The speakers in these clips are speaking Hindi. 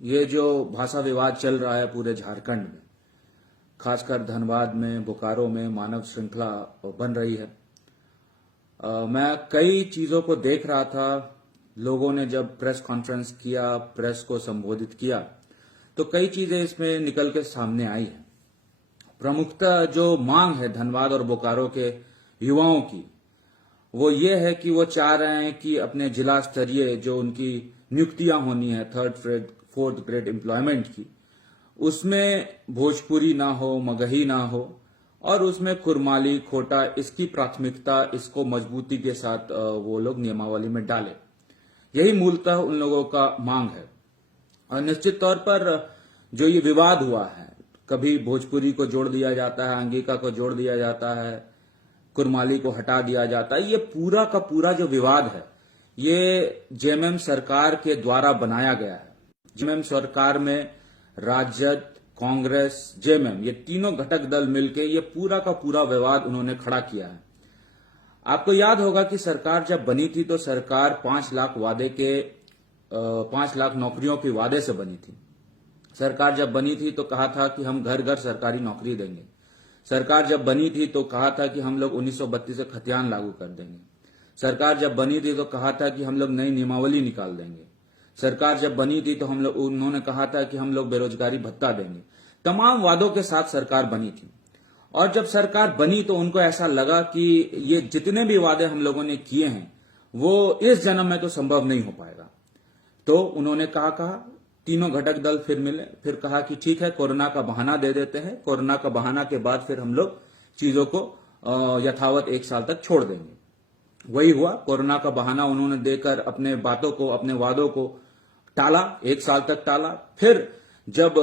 ये जो भाषा विवाद चल रहा है पूरे झारखंड में, खासकर धनबाद में, बोकारो में मानव श्रृंखला बन रही है। मैं कई चीजों को देख रहा था। लोगों ने जब प्रेस कॉन्फ्रेंस किया, प्रेस को संबोधित किया, तो कई चीजें इसमें निकल के सामने आई है। प्रमुखतः जो मांग है धनबाद और बोकारो के युवाओं की, वो ये है कि वो चाह रहे हैं कि अपने जिला स्तरीय जो उनकी नियुक्तियां होनी है 3rd, 4th ग्रेड एम्प्लॉयमेंट की, उसमें भोजपुरी ना हो, मगही ना हो, और उसमें कुरमाली, खोटा, इसकी प्राथमिकता, इसको मजबूती के साथ वो लोग नियमावली में डालें। यही मूलतः उन लोगों का मांग है। और निश्चित तौर पर जो ये विवाद हुआ है, कभी भोजपुरी को जोड़ दिया जाता है, अंगिका को जोड़ दिया जाता है, कुरमाली को हटा दिया जाता है, ये पूरा का पूरा जो विवाद है ये जेएमएम सरकार के द्वारा बनाया गया है। जेएमएम सरकार में राजद, कांग्रेस, जेएमएम, ये तीनों घटक दल मिलकर ये पूरा का पूरा विवाद उन्होंने खड़ा किया है। आपको याद होगा कि सरकार जब बनी थी तो सरकार 5 लाख नौकरियों के वादे से बनी थी। सरकार जब बनी थी तो कहा था कि हम घर घर सरकारी नौकरी देंगे। सरकार जब बनी थी तो कहा था कि हम लोग 1932 से खतियान लागू कर देंगे। सरकार जब बनी थी तो कहा था कि हम लोग नई नियमावली निकाल देंगे। सरकार जब बनी थी तो उन्होंने कहा था कि हम लोग बेरोजगारी भत्ता देंगे। तमाम वादों के साथ सरकार बनी थी। और जब सरकार बनी तो उनको ऐसा लगा कि ये जितने भी वादे हम लोगों ने किए हैं वो इस जन्म में तो संभव नहीं हो पाएगा। तो उन्होंने कहा तीनों घटक दल फिर मिले, फिर कहा कि ठीक है, कोरोना का बहाना दे देते हैं। कोरोना का बहाना के बाद फिर हम लोग चीजों को यथावत 1 साल तक छोड़ देंगे। वही हुआ। कोरोना का बहाना उन्होंने देकर अपने बातों को, अपने वादों को टाला, 1 साल तक टाला। फिर जब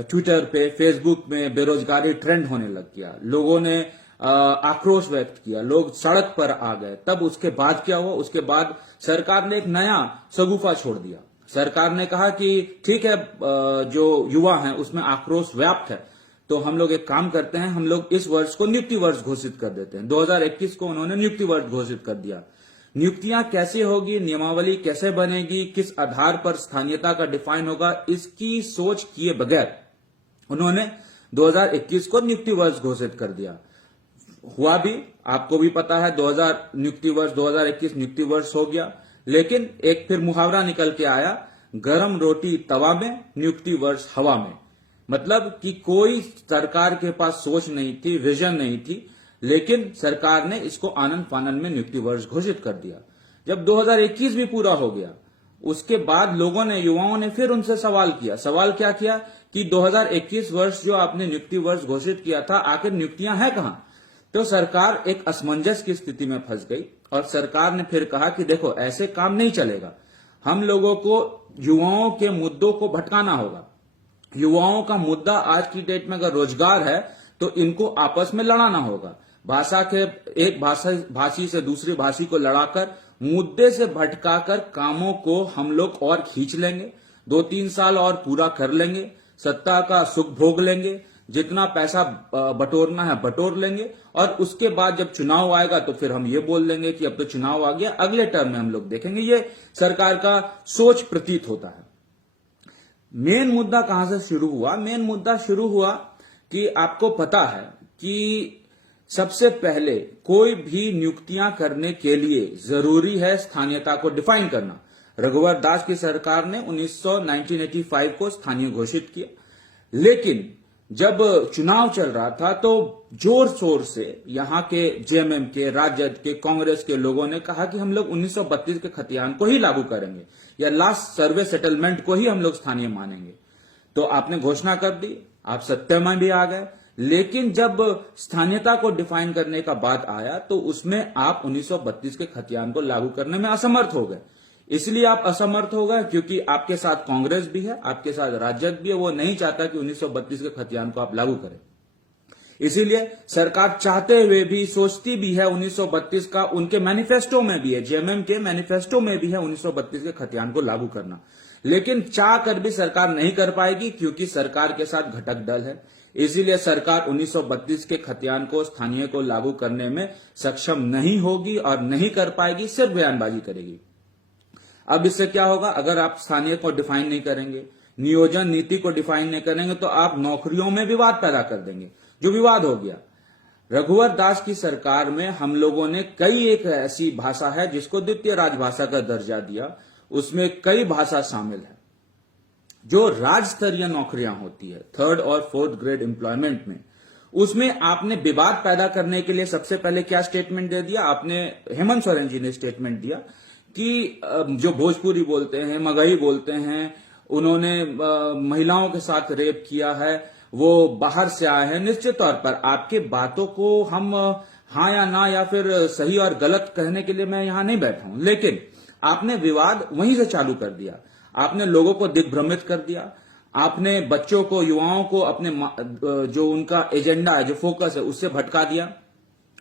ट्विटर पे, फेसबुक में बेरोजगारी ट्रेंड होने लग गया, लोगों ने आक्रोश व्यक्त किया, लोग सड़क पर आ गए, तब उसके बाद क्या हुआ? उसके बाद सरकार ने एक नया शगुफा छोड़ दिया। सरकार ने कहा कि ठीक है, जो युवा हैं उसमें आक्रोश व्याप्त है, तो हम लोग एक काम करते हैं, हम लोग इस वर्ष को नियुक्ति वर्ष घोषित कर देते हैं। 2021 को उन्होंने नियुक्ति वर्ष घोषित कर दिया। नियुक्तियां कैसे होगी, नियमावली कैसे बनेगी, किस आधार पर स्थानीयता का डिफाइन होगा, इसकी सोच किए बगैर उन्होंने 2021 को नियुक्ति वर्ष घोषित कर दिया। हुआ भी, आपको भी पता है, 2021 नियुक्ति वर्ष हो गया। लेकिन एक फिर मुहावरा निकल के आया, गरम रोटी तवा में, नियुक्ति वर्ष हवा में। मतलब कि कोई सरकार के पास सोच नहीं थी, विजन नहीं थी, लेकिन सरकार ने इसको आनंद फानंद में नियुक्ति वर्ष घोषित कर दिया। जब 2021 भी पूरा हो गया, उसके बाद लोगों ने, युवाओं ने फिर उनसे सवाल किया। सवाल क्या किया कि 2021 वर्ष जो आपने नियुक्ति वर्ष घोषित किया था, आखिर नियुक्तियां हैं कहां? तो सरकार एक असमंजस की स्थिति में फंस गई और सरकार ने फिर कहा कि देखो, ऐसे काम नहीं चलेगा। हम लोगों को युवाओं के मुद्दों को भटकाना होगा। युवाओं का मुद्दा आज की डेट में अगर रोजगार है तो इनको आपस में लड़ाना होगा। भाषा के एक भाषी से दूसरी भाषी को लड़ाकर, मुद्दे से भटकाकर कामों को हम लोग और खींच लेंगे, 2-3 साल और पूरा कर लेंगे, सत्ता का सुख भोग लेंगे, जितना पैसा बटोरना है बटोर लेंगे, और उसके बाद जब चुनाव आएगा तो फिर हम ये बोल देंगे कि अब तो चुनाव आ गया, अगले टर्म में हम लोग देखेंगे। ये सरकार का सोच प्रतीत होता है। मेन मुद्दा कहां से शुरू हुआ? मेन मुद्दा शुरू हुआ कि आपको पता है कि सबसे पहले कोई भी नियुक्तियां करने के लिए जरूरी है स्थानीयता को डिफाइन करना। रघुवर दास की सरकार ने 1985 को स्थानीय घोषित किया, लेकिन जब चुनाव चल रहा था तो जोर शोर से यहां के जेएमएम के, राजद के, कांग्रेस के लोगों ने कहा कि हम लोग 1932 के खतियान को ही लागू करेंगे, या लास्ट सर्वे सेटलमेंट को ही हम लोग स्थानीय मानेंगे। तो आपने घोषणा कर दी, आप सत्ता में भी आ गए, लेकिन जब स्थानीयता को डिफाइन करने का बात आया तो उसमें आप 1932 के खतियान को लागू करने में असमर्थ हो गए। इसलिए आप असमर्थ हो गए क्योंकि आपके साथ कांग्रेस भी है, आपके साथ राजद भी है। वो नहीं चाहता कि 1932 के खतियान को आप लागू करें। इसीलिए सरकार चाहते हुए भी, सोचती भी है 1932 का, उनके मैनिफेस्टो में भी है, जेएमएम के मैनिफेस्टो में भी है 1932 के खतियान को लागू करना। लेकिन चाह कर भी सरकार नहीं कर पाएगी क्योंकि सरकार के साथ घटक दल है। इसीलिए सरकार 1932 के खतियान को, स्थानीय को लागू करने में सक्षम नहीं होगी और नहीं कर पाएगी, सिर्फ बयानबाजी करेगी। अब इससे क्या होगा? अगर आप स्थानीय को डिफाइन नहीं करेंगे नियोजन नीति को डिफाइन नहीं करेंगे तो आप नौकरियों में विवाद पैदा कर देंगे, जो विवाद हो गया। रघुवर दास की सरकार में हम लोगों ने कई एक ऐसी भाषा है जिसको द्वितीय राजभाषा का दर्जा दिया, उसमें कई भाषा शामिल है। जो राज्य स्तरीय नौकरियां होती है, 3rd और 4th ग्रेड एम्प्लॉयमेंट में, उसमें आपने विवाद पैदा करने के लिए सबसे पहले क्या स्टेटमेंट दे दिया आपने? हेमंत सोरेन जी ने स्टेटमेंट दिया कि जो भोजपुरी बोलते हैं, मगही बोलते हैं, उन्होंने महिलाओं के साथ रेप किया है, वो बाहर से आए हैं। निश्चित तौर पर आपके बातों को हम हाँ या ना या फिर सही और गलत कहने के लिए मैं यहां नहीं बैठा हूं, लेकिन आपने विवाद वहीं से चालू कर दिया। आपने लोगों को दिग्भ्रमित कर दिया, आपने बच्चों को, युवाओं को अपने जो उनका एजेंडा है, जो फोकस है, उससे भटका दिया।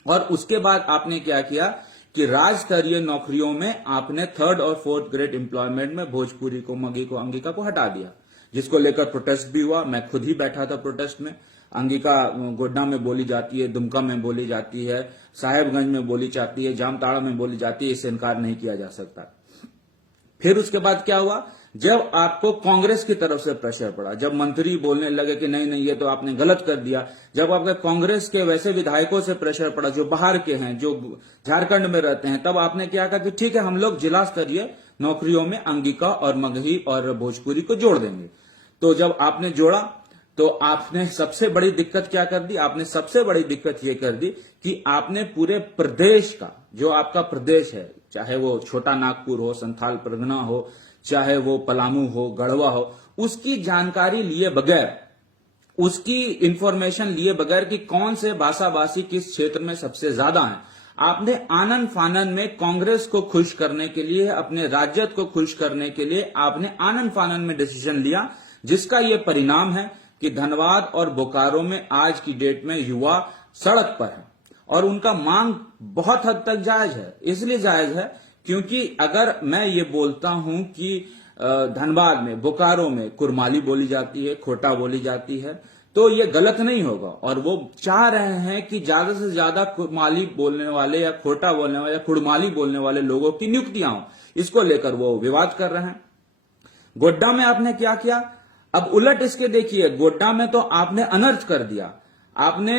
और उसके बाद आपने क्या किया कि राज्य स्तरीय नौकरियों में आपने 3rd और 4th ग्रेड एम्प्लॉयमेंट में भोजपुरी को, मगी को, अंगिका को हटा दिया, जिसको लेकर प्रोटेस्ट भी हुआ। मैं खुद ही बैठा था प्रोटेस्ट में। अंगिका गोड्डा में बोली जाती है, दुमका में बोली जाती है, साहेबगंज में बोली जाती है, जामताड़ा में बोली जाती है, इससे इनकार नहीं किया जा सकता। फिर उसके बाद क्या हुआ? जब आपको कांग्रेस की तरफ से प्रेशर पड़ा, जब मंत्री बोलने लगे कि नहीं नहीं ये तो आपने गलत कर दिया, जब आपके कांग्रेस के वैसे विधायकों से प्रेशर पड़ा जो बाहर के हैं, जो झारखंड में रहते हैं, तब आपने क्या कहा कि ठीक है हम लोग जिला स्तरीय नौकरियों में अंगिका और मगही और भोजपुरी को जोड़ देंगे। तो जब आपने जोड़ा तो आपने सबसे बड़ी दिक्कत क्या कर दी? आपने सबसे बड़ी दिक्कत ये कर दी कि आपने पूरे प्रदेश का, जो आपका प्रदेश है, चाहे वो छोटा नागपुर हो, संथाल परगना हो, चाहे वो पलामू हो, गढ़वा हो, उसकी जानकारी लिए बगैर, उसकी इंफॉर्मेशन लिए बगैर कि कौन से भाषा भाषी किस क्षेत्र में सबसे ज्यादा हैं, आपने आनन फानन में कांग्रेस को खुश करने के लिए, अपने राजद को खुश करने के लिए आपने आनन फानन में डिसीजन लिया, जिसका ये परिणाम है कि धनबाद और बोकारो में आज की डेट में युवा सड़क पर है और उनका मांग बहुत हद तक जायज है। इसलिए जायज है क्योंकि अगर मैं ये बोलता हूं कि धनबाद में, बोकारो में कुरमाली बोली जाती है, खोटा बोली जाती है, तो ये गलत नहीं होगा। और वो चाह रहे हैं कि ज्यादा से ज्यादा कुरमाली बोलने वाले या खोटा बोलने वाले या कुड़माली बोलने वाले लोगों की नियुक्तियां हो, इसको लेकर वो विवाद कर रहे हैं। गोड्डा में आपने क्या किया? अब उलट इसके देखिए, गोड्डा में तो आपने अनर्थ कर दिया। आपने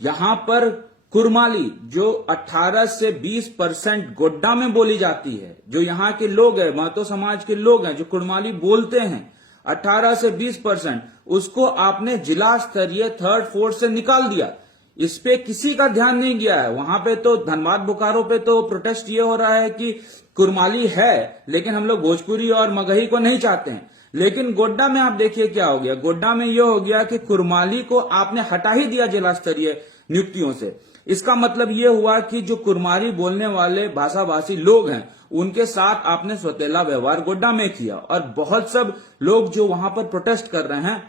यहां पर कुरमाली जो 18 से 20% गोड्डा में बोली जाती है, जो यहाँ के लोग हैं, महतो समाज के लोग हैं जो कुरमाली बोलते हैं, 18 से 20%, उसको आपने जिला स्तरीय 3rd 4th से निकाल दिया। इस पे किसी का ध्यान नहीं गया है। वहां पे तो धनबाद बोकारो पे तो प्रोटेस्ट ये हो रहा है कि कुरमाली है लेकिन हम लोग भोजपुरी और मगही को नहीं चाहते हैं। लेकिन गोड्डा में आप देखिए क्या हो गया। गोड्डा में यह हो गया कि कुरमाली को आपने हटा ही दिया जिला स्तरीय नियुक्तियों से। इसका मतलब यह हुआ कि जो कुरमाली बोलने वाले भाषा भाषी लोग हैं उनके साथ आपने सौतेला व्यवहार गोड्डा में किया। और बहुत सब लोग जो वहां पर प्रोटेस्ट कर रहे हैं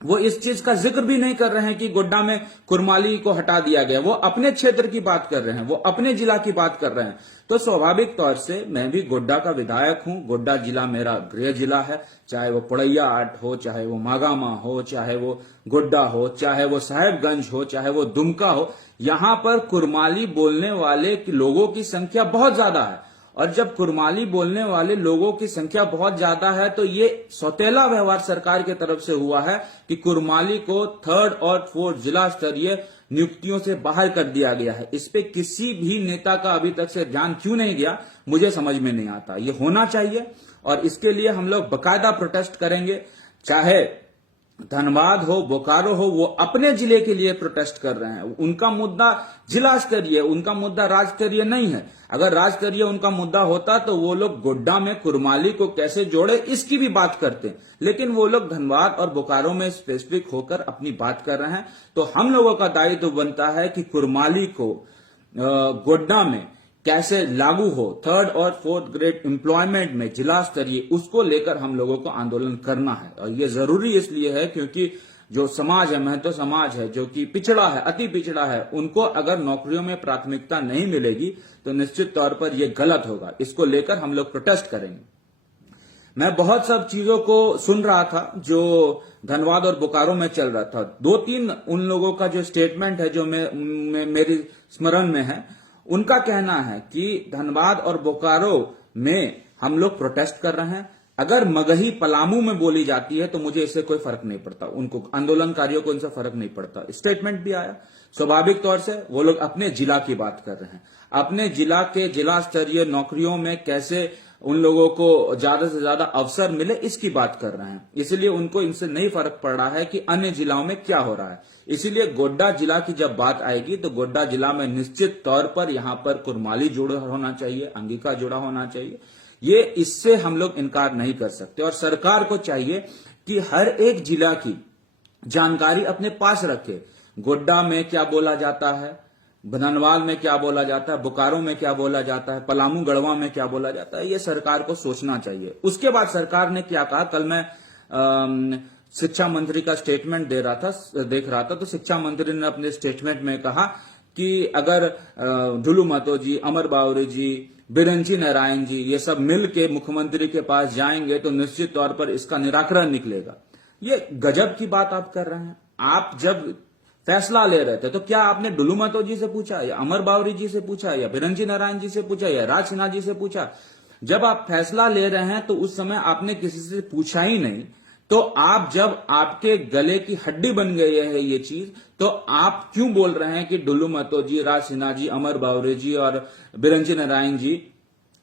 वो इस चीज का जिक्र भी नहीं कर रहे हैं कि गोड्डा में कुरमाली को हटा दिया गया। वो अपने क्षेत्र की बात कर रहे हैं, वो अपने जिला की बात कर रहे हैं। तो स्वाभाविक तौर से मैं भी गोड्डा का विधायक हूं। गोड्डा जिला मेरा गृह जिला है, चाहे वो पड़ैया आट हो, चाहे वो मागामा हो, चाहे वो गोड्डा हो, चाहे वो साहेबगंज हो, चाहे वो दुमका हो। यहां पर कुरमाली बोलने वाले लोगों की संख्या बहुत ज्यादा है। और जब कुरमाली बोलने वाले लोगों की संख्या बहुत ज्यादा है तो ये सौतेला व्यवहार सरकार की तरफ से हुआ है कि कुरमाली को 3rd और 4th जिला स्तरीय नियुक्तियों से बाहर कर दिया गया है। इस पे किसी भी नेता का अभी तक से ध्यान क्यों नहीं गया, मुझे समझ में नहीं आता। ये होना चाहिए और इसके लिए हम लोग बाकायदा प्रोटेस्ट करेंगे। चाहे धनबाद हो, बोकारो हो, वो अपने जिले के लिए प्रोटेस्ट कर रहे हैं। उनका मुद्दा जिला स्तरीय, उनका मुद्दा राज्य स्तरीय नहीं है। अगर राज्य स्तरीय उनका मुद्दा होता तो वो लोग गोड्डा में कुरमाली को कैसे जोड़े इसकी भी बात करते, लेकिन वो लोग धनबाद और बोकारो में स्पेसिफिक होकर अपनी बात कर रहे हैं। तो हम लोगों का दायित्व बनता है कि कुरमाली को गोड्डा में कैसे लागू हो 3rd और 4th ग्रेड एम्प्लॉयमेंट में जिला स्तरीय, उसको लेकर हम लोगों को आंदोलन करना है। और ये जरूरी इसलिए है क्योंकि जो समाज है, महतो समाज है, जो कि पिछड़ा है, अति पिछड़ा है, उनको अगर नौकरियों में प्राथमिकता नहीं मिलेगी तो निश्चित तौर पर यह गलत होगा। इसको लेकर हम लोग प्रोटेस्ट करेंगे। मैं बहुत सब चीजों को सुन रहा था जो धनबाद और बोकारो में चल रहा था। 2-3 उन लोगों का जो स्टेटमेंट है जो मेरी स्मरण में है, उनका कहना है कि धनबाद और बोकारो में हम लोग प्रोटेस्ट कर रहे हैं अगर मगही पलामू में बोली जाती है तो मुझे इससे कोई फर्क नहीं पड़ता, उनको आंदोलनकारियों को इनसे फर्क नहीं पड़ता। स्टेटमेंट भी आया, स्वाभाविक तौर से वो लोग अपने जिला की बात कर रहे हैं, अपने जिला के जिला स्तरीय नौकरियों में कैसे उन लोगों को ज्यादा से ज्यादा अवसर मिले इसकी बात कर रहे हैं। इसलिए उनको इनसे नहीं फर्क पड़ रहा है कि अन्य जिलाओं में क्या हो रहा है। इसीलिए गोड्डा जिला की जब बात आएगी तो गोड्डा जिला में निश्चित तौर पर यहां पर कुरमाली जुड़ा होना चाहिए, अंगिका जुड़ा होना चाहिए। ये इससे हम लोग इनकार नहीं कर सकते और सरकार को चाहिए कि हर एक जिला की जानकारी अपने पास रखे। गोड्डा में क्या बोला जाता है, धनवाल में क्या बोला जाता है, बोकारो में क्या बोला जाता है, पलामू गढ़वा में क्या बोला जाता है, ये सरकार को सोचना चाहिए। उसके बाद सरकार ने क्या कहा, कल मैं शिक्षा मंत्री का स्टेटमेंट देख रहा था तो शिक्षा मंत्री ने अपने स्टेटमेंट में कहा कि अगर ढुलू महतो जी, अमर बावरी जी, बिरंची नारायण जी ये सब मिल के मुख्यमंत्री के पास जाएंगे तो निश्चित तौर पर इसका निराकरण निकलेगा। ये गजब की बात आप कर रहे हैं। आप जब फैसला ले रहे थे तो क्या आपने ढुलू महतो जी से पूछा, या अमर बावरी जी से पूछा, या बिरंची नारायण जी से पूछा, या राज सिन्हा जी से पूछा? जब आप फैसला ले रहे हैं तो उस समय आपने किसी से पूछा ही नहीं। तो आप जब आपके गले की हड्डी बन गई है ये चीज, तो आप क्यों बोल रहे हैं कि ढुलू महतो जी, राज सिन्हा जी, अमर बावरी जी और बिरंची नारायण जी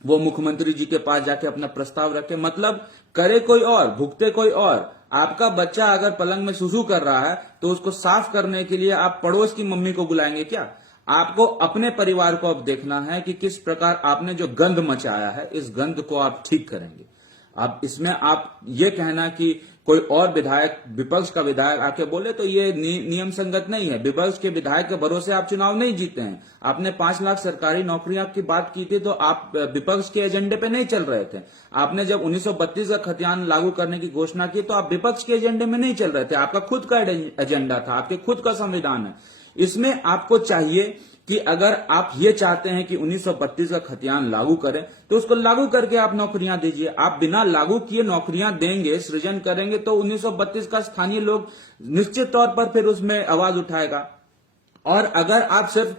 वो मुख्यमंत्री जी के पास जाके अपना प्रस्ताव रखे? मतलब करे कोई और, भुगते कोई और। आपका बच्चा अगर पलंग में सुसु कर रहा है तो उसको साफ करने के लिए आप पड़ोस की मम्मी को बुलाएंगे क्या? आपको अपने परिवार को अब देखना है कि किस प्रकार आपने जो गंद मचाया है इस गंद को आप ठीक करेंगे। अब इसमें आप ये कहना कि कोई और विधायक, विपक्ष का विधायक आके बोले तो ये नियम संगत नहीं है। विपक्ष के विधायक के भरोसे आप चुनाव नहीं जीते हैं। आपने 5 लाख सरकारी नौकरियां की बात की थी तो आप विपक्ष के एजेंडे पे नहीं चल रहे थे। आपने जब 1932 का खतियान लागू करने की घोषणा की तो आप विपक्ष के एजेंडे में नहीं चल रहे थे। आपका खुद का एजेंडा था, आपके खुद का संविधान है। इसमें आपको चाहिए कि अगर आप ये चाहते हैं कि 1932 का खतियान लागू करें तो उसको लागू करके आप नौकरियां दीजिए। आप बिना लागू किए नौकरियां देंगे, सृजन करेंगे तो 1932 का स्थानीय लोग निश्चित तौर पर फिर उसमें आवाज उठाएगा। और अगर आप सिर्फ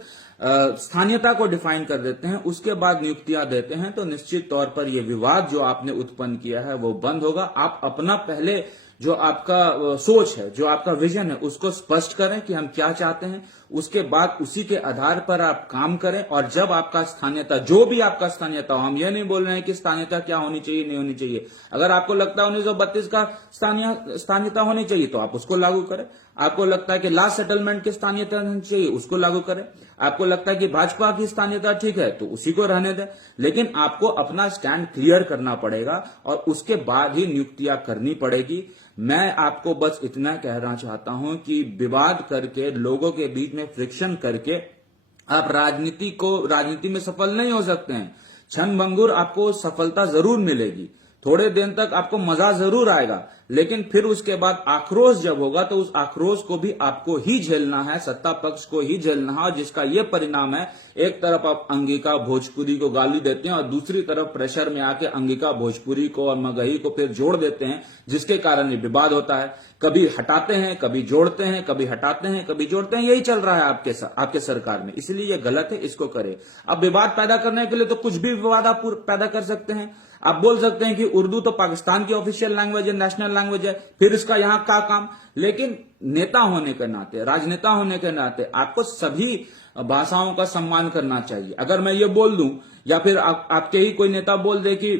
स्थानीयता को डिफाइन कर देते हैं उसके बाद नियुक्तियां देते हैं तो निश्चित तौर पर यह विवाद जो आपने उत्पन्न किया है वो बंद होगा। आप अपना पहले जो आपका सोच है, जो आपका विजन है उसको स्पष्ट करें कि हम क्या चाहते हैं, उसके बाद उसी के आधार पर आप काम करें। और जब आपका स्थानीयता, जो भी आपका स्थानीयता हो, हम ये नहीं बोल रहे हैं कि स्थानीयता क्या होनी चाहिए नहीं होनी चाहिए। अगर आपको लगता है 1932 का स्थानीयता होनी चाहिए तो आप उसको लागू करें। आपको लगता है कि लास्ट सेटलमेंट की स्थानीयता होनी चाहिए उसको लागू करें। आपको लगता है कि भाजपा की स्थानीयता ठीक है तो उसी को रहने दें। लेकिन आपको अपना स्टैंड क्लियर करना पड़ेगा और उसके बाद ही नियुक्तियां करनी पड़ेगी। मैं आपको बस इतना कहना चाहता हूं कि विवाद करके, लोगों के बीच में फ्रिक्शन करके आप राजनीति में सफल नहीं हो सकते हैं। क्षण भंगुर आपको सफलता जरूर मिलेगी, थोड़े दिन तक आपको मजा जरूर आएगा, लेकिन फिर उसके बाद आक्रोश जब होगा तो उस आक्रोश को भी आपको ही झेलना है, सत्ता पक्ष को ही झेलना है। और जिसका ये परिणाम है, एक तरफ आप अंगिका भोजपुरी को गाली देते हैं और दूसरी तरफ प्रेशर में आके अंगिका भोजपुरी को और मगही को फिर जोड़ देते हैं, जिसके कारण ये विवाद होता है। कभी हटाते हैं, कभी जोड़ते हैं, कभी हटाते हैं, कभी जोड़ते हैं। यही चल रहा है आपके सरकार में। इसलिए ये गलत है, इसको करे। अब विवाद पैदा करने के लिए तो कुछ भी विवाद आप पैदा कर सकते हैं। आप बोल सकते हैं कि उर्दू तो पाकिस्तान की ऑफिशियल लैंग्वेज है, नेशनल लैंग्वेज है, फिर इसका यहां क्या काम। लेकिन नेता होने के नाते, राजनेता होने के नाते आपको सभी भाषाओं का सम्मान करना चाहिए। अगर मैं ये बोल दूं या फिर आपके ही कोई नेता बोल दे कि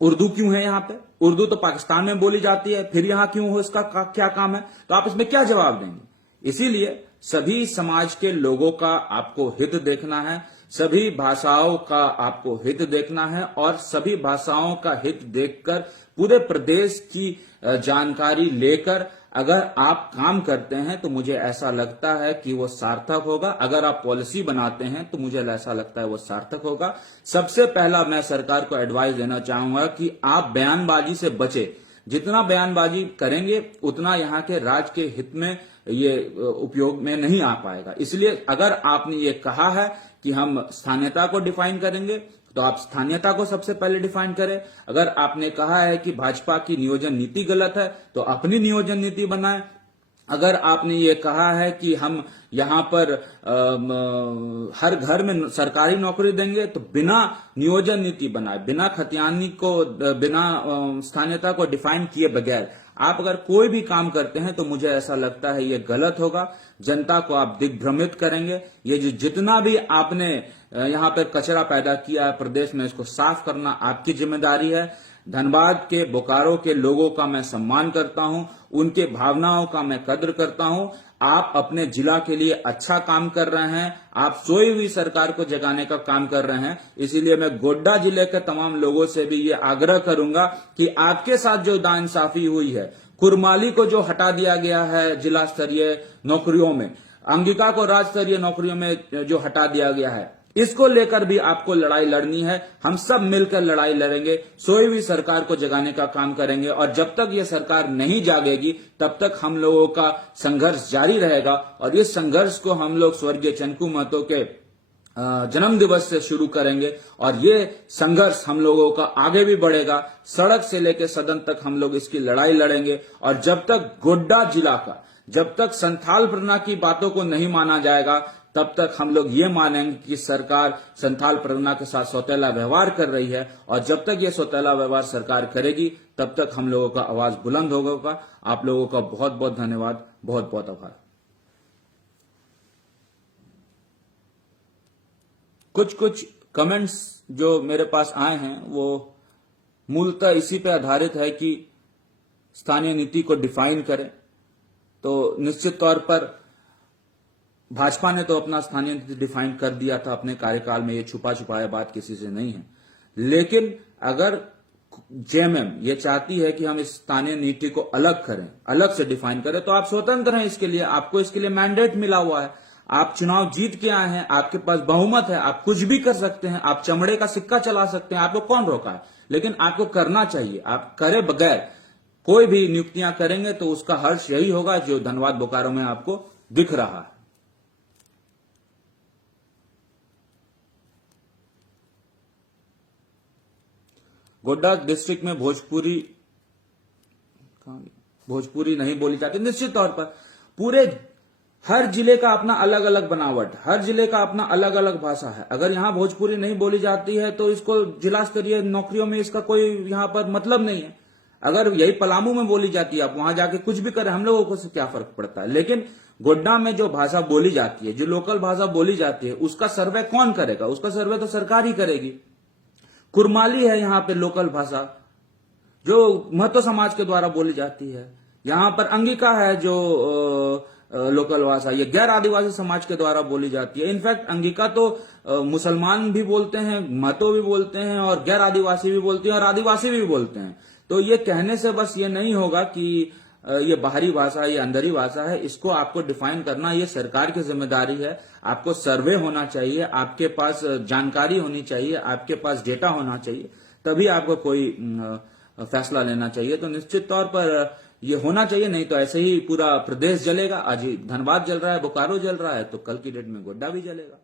उर्दू क्यों है यहाँ पे, उर्दू तो पाकिस्तान में बोली जाती है, फिर यहां क्यों हो, इसका क्या काम है, तो आप इसमें क्या जवाब देंगे? इसीलिए सभी समाज के लोगों का आपको हित देखना है, सभी भाषाओं का आपको हित देखना है और सभी भाषाओं का हित देखकर पूरे प्रदेश की जानकारी लेकर अगर आप काम करते हैं तो मुझे ऐसा लगता है कि वो सार्थक होगा। अगर आप पॉलिसी बनाते हैं तो मुझे ऐसा लगता है वो सार्थक होगा। सबसे पहला मैं सरकार को एडवाइस देना चाहूंगा कि आप बयानबाजी से बचे। जितना बयानबाजी करेंगे उतना यहाँ के राज्य के हित में ये उपयोग में नहीं आ पाएगा। इसलिए अगर आपने ये कहा है कि हम स्थानीयता को डिफाइन करेंगे तो आप स्थानीयता को सबसे पहले डिफाइन करें। अगर आपने कहा है कि भाजपा की नियोजन नीति गलत है तो अपनी नियोजन नीति बनाएं। अगर आपने ये कहा है कि हम यहाँ पर हर घर में सरकारी नौकरी देंगे, तो बिना नियोजन नीति बनाए, बिना खतियानी को, बिना स्थानीयता को डिफाइन किए बगैर आप अगर कोई भी काम करते हैं तो मुझे ऐसा लगता है ये गलत होगा। जनता को आप दिग्भ्रमित करेंगे। ये जितना भी आपने यहाँ पर कचरा पैदा किया है प्रदेश में, इसको साफ करना आपकी जिम्मेदारी है। धनबाद के, बोकारो के लोगों का मैं सम्मान करता हूं, उनके भावनाओं का मैं कद्र करता हूं। आप अपने जिला के लिए अच्छा काम कर रहे हैं, आप सोई हुई सरकार को जगाने का काम कर रहे हैं। इसीलिए मैं गोड्डा जिले के तमाम लोगों से भी ये आग्रह करूंगा कि आपके साथ जो नाइंसाफी हुई है, कुरमाली को जो हटा दिया गया है जिला स्तरीय नौकरियों में, अंगिका को राज्य स्तरीय नौकरियों में जो हटा दिया गया है, इसको लेकर भी आपको लड़ाई लड़नी है। हम सब मिलकर लड़ाई लड़ेंगे, सोई हुई सरकार को जगाने का काम करेंगे। और जब तक ये सरकार नहीं जागेगी तब तक हम लोगों का संघर्ष जारी रहेगा। और इस संघर्ष को हम लोग स्वर्गीय चंकू महतो के जन्म दिवस से शुरू करेंगे और ये संघर्ष हम लोगों का आगे भी बढ़ेगा। सड़क से लेकर सदन तक हम लोग इसकी लड़ाई लड़ेंगे। और जब तक गोड्डा जिला का, जब तक संथाल परगना की बातों को नहीं माना जाएगा, तब तक हम लोग ये मानेंगे कि सरकार संथाल परगना के साथ सौतेला व्यवहार कर रही है। और जब तक ये सौतेला व्यवहार सरकार करेगी तब तक हम लोगों का आवाज बुलंद होगा। आप लोगों का बहुत बहुत धन्यवाद, बहुत बहुत आभार। कुछ कमेंट्स जो मेरे पास आए हैं वो मूलतः इसी पे आधारित है कि स्थानीय नीति को डिफाइन करें। तो निश्चित तौर पर भाजपा ने तो अपना स्थानीय नीति डिफाइन कर दिया था अपने कार्यकाल में, ये छुपा छुपाया बात किसी से नहीं है। लेकिन अगर जेएमएम ये चाहती है कि हम इस स्थानीय नीति को अलग करें, अलग से डिफाइन करें, तो आप स्वतंत्र हैं इसके लिए, आपको इसके लिए मैंडेट मिला हुआ है। आप चुनाव जीत के आए हैं, आपके पास बहुमत है, आप कुछ भी कर सकते हैं, आप चमड़े का सिक्का चला सकते हैं, आपको कौन रोका है? लेकिन आपको करना चाहिए। आप करे बगैर कोई भी नियुक्तियां करेंगे तो उसका हर्ष यही होगा जो धनबाद बोकारो में आपको दिख रहा है। गोड्डा डिस्ट्रिक्ट में भोजपुरी नहीं बोली जाती। निश्चित तौर पर पूरे हर जिले का अपना अलग अलग बनावट, हर जिले का अपना अलग अलग भाषा है। अगर यहाँ भोजपुरी नहीं बोली जाती है तो इसको जिला स्तरीय नौकरियों में इसका कोई यहाँ पर मतलब नहीं है। अगर यही पलामू में बोली जाती है, आप वहां जाके कुछ भी करें, हम लोगों को से क्या फर्क पड़ता है। लेकिन गोड्डा में जो भाषा बोली जाती है, जो लोकल भाषा बोली जाती है, उसका सर्वे कौन करेगा? उसका सर्वे तो सरकार ही करेगी। कुरमाली है यहाँ पे लोकल भाषा जो महतो समाज के द्वारा बोली जाती है। यहाँ पर अंगिका है जो लोकल भाषा, ये गैर आदिवासी समाज के द्वारा बोली जाती है। इनफैक्ट अंगिका तो मुसलमान भी बोलते हैं, महतो भी बोलते हैं, और गैर आदिवासी भी बोलते हैं, और आदिवासी भी बोलते हैं। तो ये कहने से बस ये नहीं होगा कि ये बाहरी भाषा, ये अंदरी भाषा है। इसको आपको डिफाइन करना ये सरकार की जिम्मेदारी है। आपको सर्वे होना चाहिए, आपके पास जानकारी होनी चाहिए, आपके पास डेटा होना चाहिए, तभी आपको कोई फैसला लेना चाहिए। तो निश्चित तौर पर ये होना चाहिए, नहीं तो ऐसे ही पूरा प्रदेश जलेगा। आज धनबाद जल रहा है, बोकारो जल रहा है, तो कल की डेट में गोड्डा भी जलेगा।